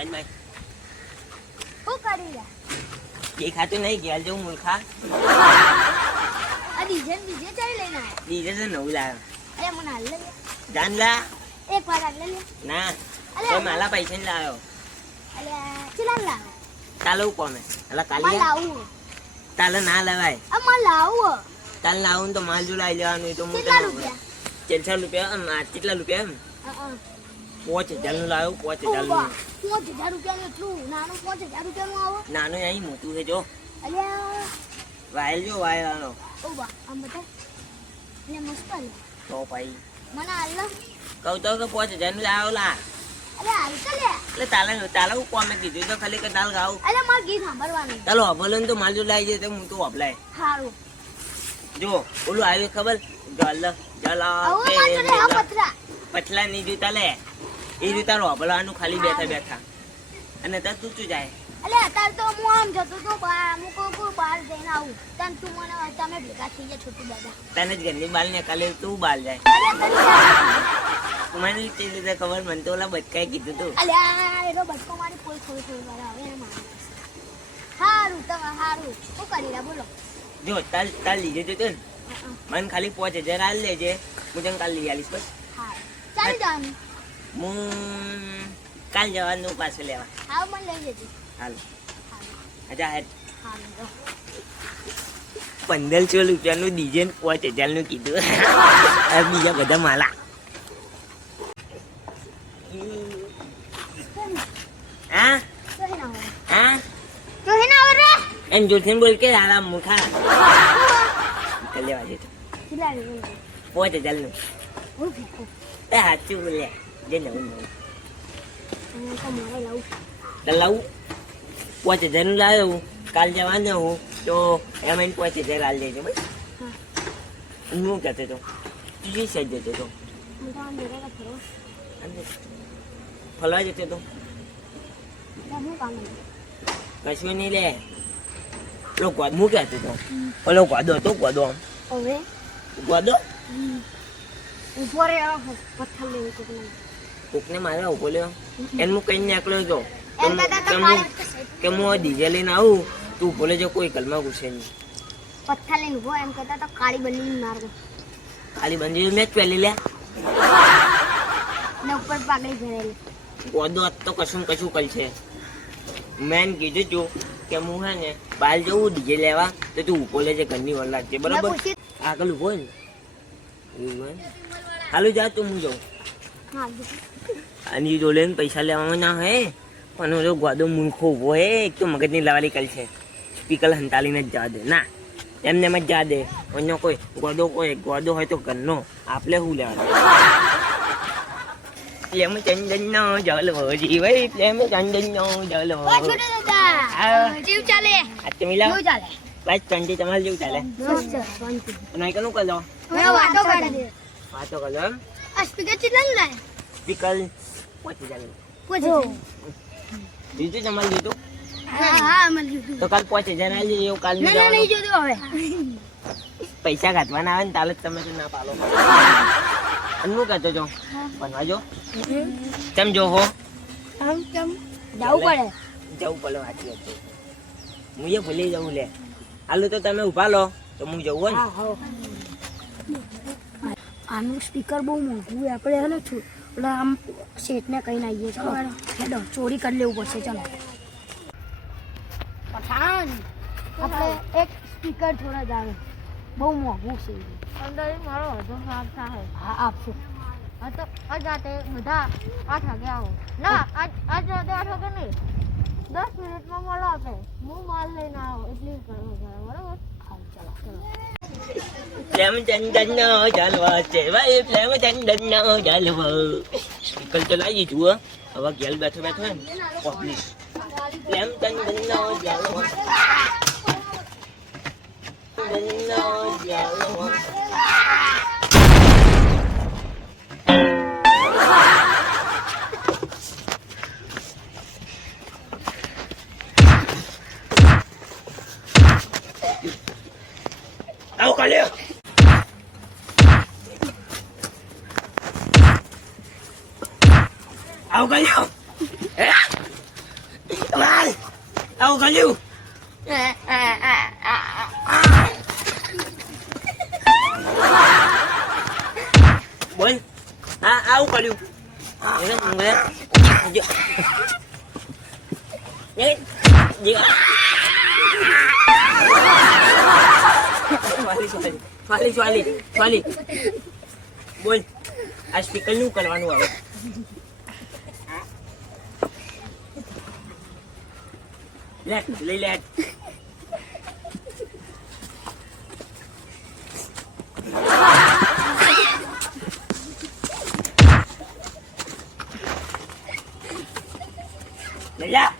Side by શું કરી રહ્યા? દેખાતું નહીં ઘેર જેવું મૂર્ખા આ ડીજે બીજે ચાલી લઈને આવ્યા. બીજે છે નવું લાવ્યો. અરે મને હાલ લે. જાન લા. એક વાર હાલ લે. ના. તો માલા પૈસા લાવ્યો. અલે ચિલાન લાવ તાલે માં લાવું તાલે ના લેવાય. આ લાવું તાલે લાવું ને તો માલ જો લાવી લેવાનું એ તો હું કેટલા તને રૂપિયા? ચારસો રૂપિયા કેટલા રૂપિયા એમ? પાંચ હજાર લાવ્યો પાંચ પાંચ રૂપિયાનું એટલું નાનું પાંચ હજાર રૂપિયાનું આવો? નાનું અહીં મોટું છે જો. વાયલ જો વાયલ આનો આમ બતા એટલે મસ્ત લે તો ભાઈ. મને હાલ કહું તો કે પાંચ હજાર લાવ્યો લા. અલે હાલ તો લે. એટલે તાલે તાલે હું કોમે કીધું? તો ખાલી કે તાલ ગાવ. અલે મારે ગીત સાંભળવાનું. ચાલો અભલો ને તો માલ જો લાવી જાય તો હું તો અભલાય સારું જો ઓલું આવ્યું ખબર? જલ જલા હવે નહીં જૂતા લે. એ જૂતા રોબલાનું ખાલી બેઠા બેઠા. અને તાર તું શું જાય? એટલે અત્યારે તો હું આમ જતો તો હું કોઈ બહાર જઈને આવું. તને તું મને તમે ભેગા થઈ જાય છોટું દાદા. તને જ ઘરની બાલ ને કાલે તું બાલ જાય. મને તે રીતે ખબર મને તો ઓલા બચકાએ કીધું તું. અલે આ એનો બચકો મારી કોઈ થોડી થોડી વાર આવે. હારું તમે હારું. શું કરી રહ્યા બોલો. જો તાલ તાલ ને. અ, અ, મને ખાલી પાંચ હજાર આલ લેજે. હું તને કાલ લઈ આવીશ બસ. ચાલી જવાનું હું કાલ જવાનું પાછું લેવા. હાવ મને લઈ જજે. હાલ. અચ્છા હેડ. પંદરસો રૂપિયાનું ડીજે પાંચ હજારનું કીધું. બીજા બધા માલા. હા? હે? હા હે એમ જોરથી બોલ કે હારા મુખા લેવા જતો પાંચ હજારનું. એ સાચું બોલે જે નવું નવું અને તો મારે લાવું તો લાવું પાંચ હજારનું લાવ્યો કાલ જવાનો હું તો એમ એને પહોંચી હજાર લાલ દેજો બસ હા કહેતો હતો તું જે સાઈડ જતો હતો તો ફરવા જતો હતો કશું નહીં લે પેલો ગોદ હું કહેતો હતો પેલો ગોદો હતો ગોદો ગોદો પથ્થર લેવું તો કોકને મારે ઊભો લ્યો એને હું કઈ નીકળ્યો હતો કે હું- ડીજે લઈને આવું તું ઊભો લેજો કોઈ કલમાં ઘૂસે નહીં. પથ્થર લઈને ઊભો એમ કહેતા તો કાળી બંદી મારવો ખાલી બંદી મેં જ પહેલી લે. ને ઉપર ભરેલી ઓદો તો કશું કશું કલ છે. મેં એને કીધું તું કે હું હે ને બહાર જવું ડીજે લેવા તો તું ઊભો લેજે ઘરની વર લાગજે બરાબર? આગળ ઊભો ને. હાલું જા તું હું જાઉં. આની જોડે પૈસા લેવામાં ના હે પણ ઓલો ગોદો મૂર્ખો ઊભો હે એક તો મગજની લવારી કલ છે. સ્પીકર હંતાલીને જ જા દે. ના એમને એમ જ જા દે. અન્ય કોઈ ગોદો કોઈ ગોદો હોય તો ઘરનો. આપણે શું લેવાનો? પ્રેમ ચંદન નો જલવો જીવઈ પ્રેમ ચંદન નો જલવો. જીવ ચાલે. આ તમે લાવ ચાલે. બસ ચંદી તમારે જેવું ચાલે. અને કનું કરો વાતો કરો વાતો કરો આ સ્પીકર કેટલા નું લાય સ્પીકર પહોંચી જાય પૂછો લીધું તમારે લીધું હા હા મને લીધું તો કાલ પહોંચી જાય ના લઈએ કાલ ના ના નહીં જોતું હવે પૈસા કાઢવાના આવે ને તાલે જ તમે તો ના પાલો અને કહેતો છો ભણવા જો કેમ જો હો આમ કેમ જવું પડે જવું પડે વાંચી વાત હું એ ભૂલી જવું લે હાલું તો તમે ઊભા લો તો હું જવું હોય આનું સ્પીકર બહુ મોંઘું આપણે હે ને છો- ઓલા આમ શેઠને કહીને આવીએ ચાલો હેડો ચોરી કરી લેવું પડશે ચાલો. પઠાણ! આપણે એક સ્પીકર થોડા જ આવે. બહુ મોંઘું છે અંદર મારો અડધો ભાગ થાય. હા આપશું. હા તો આજ રાતે બધા આઠ વાગે આવો. ના આજ આજ રાતે આઠ વાગે નહીં. દસ મિનિટમાં મળો આપે. હું માલ લઈને આવો. એટલી કરવો બરાબર. હા ચાલો ચાલો પ્રેમ ચંદન નો ચાલવા છે ભાઈ, પ્રેમ ચંદન નો ચાલવા સ્પીકર તો લાવી હો હવે ઘેર બેઠો બેઠો ને પબ્લિક પ્રેમ ચંદન નો આવો કાલે આવું કર્યું બોલ હા આવું કર્યું બોલ આ સ્પીકરનું કરવાનું lên đi lên Lấy ra.